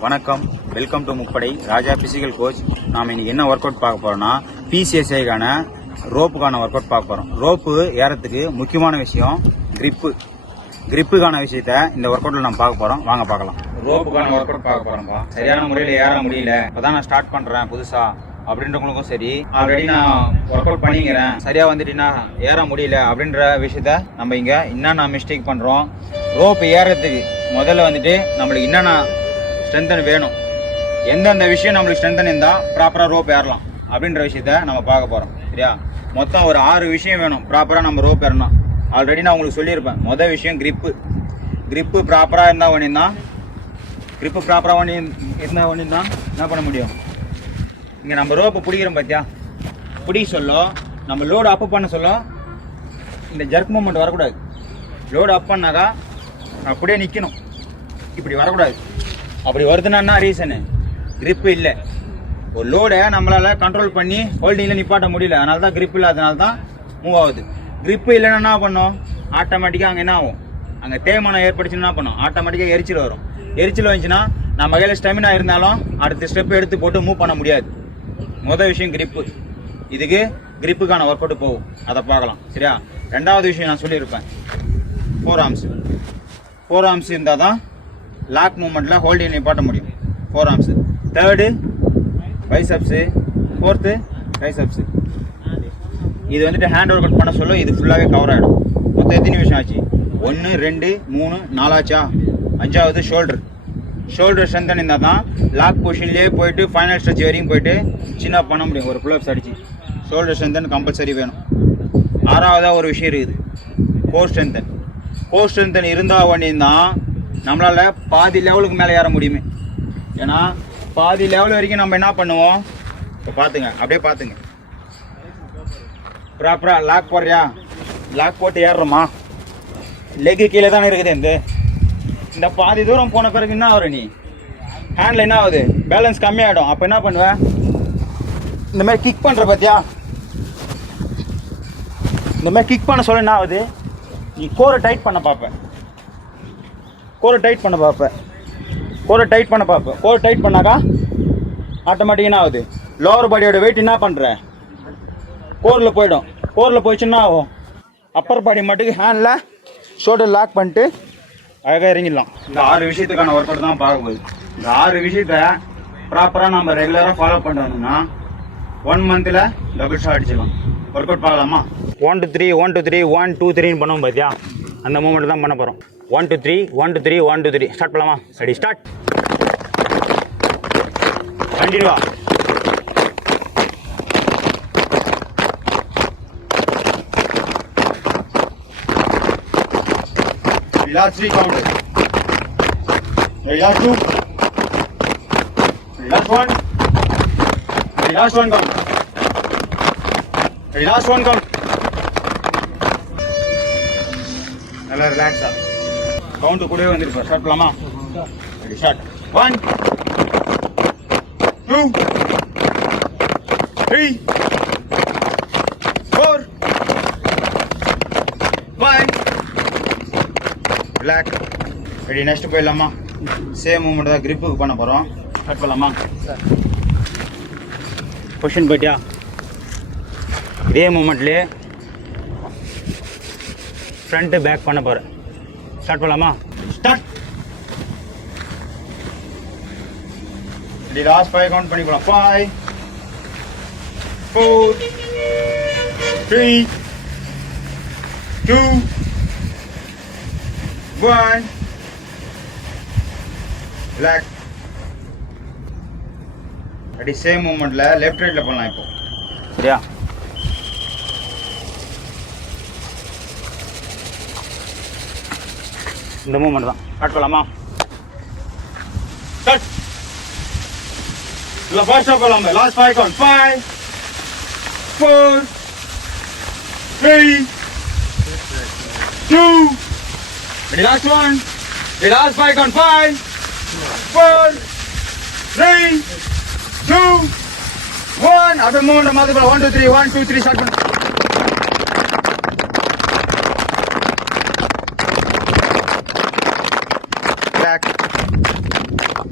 வணக்கம். Welcome to முப்படை. ராஜா physical coach நாம் இன்னைக்கு என்ன ஒர்க் அவுட் பார்க்க போறோம்னா பிசிஎஸ்ஐக்கான ரோப்புக்கான ஒர்க் அவுட் பார்க்க போறோம். ரோப்பு ஏறத்துக்கு முக்கியமான விஷயம் கிரிப்பு கிரிப்புக்கான விஷயத்த இந்த ஒர்க் அவுட்ல நம்ம பார்க்க போறோம். வாங்க பார்க்கலாம். ரோப்புக்கான ஒர்க் அவுட் பார்க்க போறோம்ப்பா. சரியான முறையில் ஏற முடியல. இப்பதான் நான் ஸ்டார்ட் பண்றேன் புதுசா. அப்படின்றவங்களுக்கும் சரி ஆல்ரெடி நான் ஒர்க் அவுட் பண்ணிக்கிறேன். சரியா வந்துட்டீங்கன்னா ஏற முடியல அப்படின்ற விஷயத்த நம்ம இங்க என்னென்ன மிஸ்டேக் பண்றோம். ரோப் ஏறத்துக்கு முதல்ல வந்துட்டு நம்மளுக்கு என்னென்ன ஸ்ட்ரென்தன் வேணும். எந்தெந்த விஷயம் நம்மளுக்கு ஸ்ட்ரென்தன் இருந்தால் ப்ராப்பராக ரோப் ஏறலாம். அப்படின்ற விஷயத்த நம்ம பார்க்க போகிறோம் சரியா? மொத்தம் ஒரு ஆறு விஷயம் வேணும். ப்ராப்பராக நம்ம ரோப் ஏறணும் ஆல்ரெடி நான் உங்களுக்கு சொல்லியிருப்பேன். மொதல் விஷயம் க்ரிப்பு க்ரிப்பு ப்ராப்பராக இருந்தால் பண்ணியிருந்தான் க்ரிப்பு ப்ராப்பராக பண்ணி இருந்தால் பண்ணியிருந்தான் என்ன பண்ண முடியும்? இங்கே நம்ம ரோப்பை பிடிக்கிறோம் பார்த்தியா பிடிக்க சொல்ல நம்ம லோடு அப் பண்ண சொல்ல இந்த ஜர்க் மூமெண்ட் வரக்கூடாது. லோடு அப் பண்ணாக்கா அப்படியே நிற்கணும் இப்படி வரக்கூடாது. அப்படி வருதுன்னா என்ன ரீசனு grip இல்லை. ஒரு லோடை நம்மளால் கண்ட்ரோல் பண்ணி ஹோல்டிங்கில் நிப்பாட்ட முடியல. அதனால தான் grip இல்லாதனால தான் மூவ் ஆகுது. கிரிப்பு இல்லைன்னா என்ன பண்ணும்? ஆட்டோமேட்டிக்காக அங்கே என்ன ஆகும்? அங்கே தேய்மானம் ஏற்படுச்சுன்னா என்ன பண்ணும்? ஆட்டோமேட்டிக்காக எரிச்சல் வரும். எரிச்சல் வந்துச்சுன்னா நம்ம கையில் ஸ்டெமினா இருந்தாலும் அடுத்த ஸ்டெப் எடுத்து போட்டு மூவ் பண்ண முடியாது. முதல் விஷயம் கிரிப்பு இதுக்கு கிரிப்புக்கான ஒர்க் அவுட் போகும். அதை பார்க்கலாம். சரியா? ரெண்டாவது விஷயம் நான் சொல்லியிருப்பேன். ஃபோர் ஆர்ம்ஸ் ஃபோர் ஆர்ம்ஸ் இருந்தால் தான் லாக் மூமெண்ட்டில் ஹோல்டிங் நிப்பாட்ட முடியும். Forearms third biceps fourth biceps இது வந்துட்டு ஹேண்ட் ஒர்க் அவுட் பண்ண சொல்ல இது ஃபுல்லாகவே கவர் ஆகிடும் மொத்தம் எத்தனை விஷயம் ஆச்சு? ஒன்று ரெண்டு மூணு நாலாச்சா? அஞ்சாவது ஷோல்டர் ஷோல்டர் ஸ்ட்ரென்தன் இருந்தால் தான் லாக் பொசிஷன்லேயே போயிட்டு ஃபைனல் ஸ்ட்ரெச் வரைக்கும் போயிட்டு சின்ன பண்ண முடியும். ஒரு ஃபுல்லப்ஸ் அடிச்சு. ஷோல்டர் ஸ்ட்ரென்தன் கம்பல்சரி வேணும். ஆறாவதாக ஒரு விஷயம் இருக்குது. கோர் ஸ்ட்ரென்தன் கோர் ஸ்ட்ரென்தன் இருந்தால் வேண்டியிருந்தான் நம்மளால் பாதி லெவலுக்கு மேலே ஏற முடியுமே. ஏன்னா பாதி லெவல் வரைக்கும் நம்ம என்ன பண்ணுவோம்? இப்போ பார்த்துங்க அப்படியே பார்த்துங்க ப்ராப்பராக லாக் போடுறியா? லாக் போட்டு ஏறுறோமா? லெக்கு கீழே தானே இருக்குது இந்த. இந்த பாதி தூரம் போன பிறகு என்ன ஆகுற நீ? ஹேண்டில் என்ன ஆகுது? பேலன்ஸ் கம்மியாகிடும் அப்போ என்ன பண்ணுவேன் இந்த மாதிரி கிக் பண்ணுற பார்த்தியா இந்த மாதிரி கிக் பண்ண சொல்ல என்ன ஆகுது? நீ கோரை டைட் பண்ண பார்ப்பேன் கோரை டைட் பண்ண பார்ப்பேன் கோரை டைட் பண்ண பார்ப்பேன் கோரை டைட் பண்ணாக்கா ஆட்டோமேட்டிக்காக ஆகுது. லோவர் பாடியோட வெயிட் என்ன பண்ணுற கோரில் போயிடும். கோரில் போயிடுச்சுன்னா ஆகும்? அப்பர் பாடி மட்டுக்கு ஹேண்டில் ஷோல்டர் லாக் பண்ணிட்டு அழகாக இறங்கிடலாம். இந்த ஆறு விஷயத்துக்கான ஒர்க் அவுட் தான் பார்க்க போகுது. இந்த ஆறு விஷயத்த ப்ராப்பராக நம்ம ரெகுலராக ஃபாலோ பண்ணிட்டு ஒன் மந்தில் டபுள் ஷாட் அடிச்சிடலாம். ஒர்க் அவுட் பார்க்கலாமா? One two three one two three one two த்ரீன்னு பண்ணுவோம் பார்த்தியா அந்த மூமெண்ட் தான் பண்ண போகிறோம் One two three one two three one two three start பண்ணலாமா சரி ஸ்டார்ட் கண்டினியூவா Last three count. Ready, last two. Ready, last one. Ready, last one count. Ready, last one count. நல்லா ரிலாக்ஸா கவுண்ட் கூடவே வந்துருப்பா ஷார்ட் பண்ணலாமா ready short one two three four one block ready next போயிடலாமா? Same movement தான் கிரிப்புக்கு பண்ண போகிறோம் ஸ்டார்ட் பண்ணலாமா கொஷின் போயிட்டியா? இதே மூமெண்ட்லேயே ஃப்ரண்ட்டு பேக் பண்ண போகிறேன் ஸ்டார்ட் பண்ணலாமா start ready last five count பண்ணி போகலாம் five four three two one black. அப்படி சேம் மூமெண்ட்ல லெஃப்ட் ரைட்ல பண்ணலாம் இப்போ. சரியா? இந்த மூமெண்ட் தான் ஸ்டார்ட் பண்ணலாமா ஸ்டார்ட் இல்லை first of all last five count five four three two last one last five count five four three two one அப்படியே மூணு மாதிரி one two three one two three start பண்ணு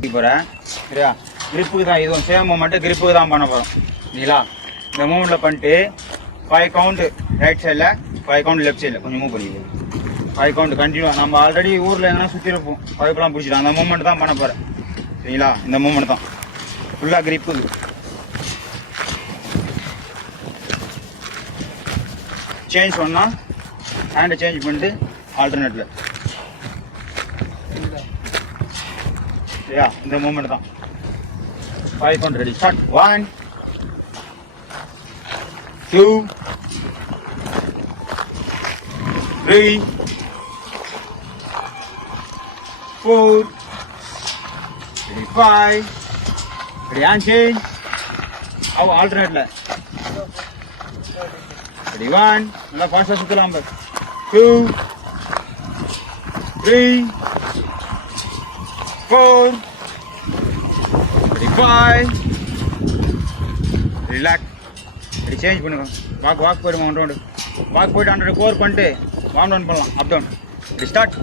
Start. போகிறேன் சரியா? கிரிப்புக்கு தான் இதுவும் சேம் மூமெண்ட்டு கிரிப்புக்கு தான் பண்ண போகிறோம் சரிங்களா இந்த மூமெண்ட்டில் பண்ணிட்டு ஃபைவ் கவுண்ட் ரைட் சைடில் ஃபைவ் கவுண்ட் லெஃப்ட் சைடில் கொஞ்சம் மூவ் பண்ணிக்கோ ஃபைவ் கவுண்ட் கண்டினியூ நம்ம ஆல்ரெடி ஊரில் எங்கன்னா சுற்றி இருப்போம். பைப்லாம் பிடிச்சிட்டோம் அந்த மூமெண்ட் தான் பண்ண போகிறேன் சரிங்களா இந்த மூமெண்ட் தான். ஃபுல்லாக கிரிப்புக்கு சேஞ்ச் பண்ணால் ஹேண்டை சேஞ்ச் பண்ணிட்டு ஆல்டர்னேட்டில் சரியா இந்த மூமெண்ட் தான். Five count ready start one two three four three five ready hand change ஆல்டர்னேட்ல ஆல்டர்னேட்டில் ரெடி ஒன் நல்லா ஃபாஸ்ட்டாக சுற்றலாம் பார். Two three four ready five relax ready change பண்ணுங்க வாக் வாக் போயிடுமா ஒன் ரவுண்டு வாக் போயிட்டு ஹண்ட்ரட் கோர் பண்ணிட்டு warm down பண்ணலாம் up down ready start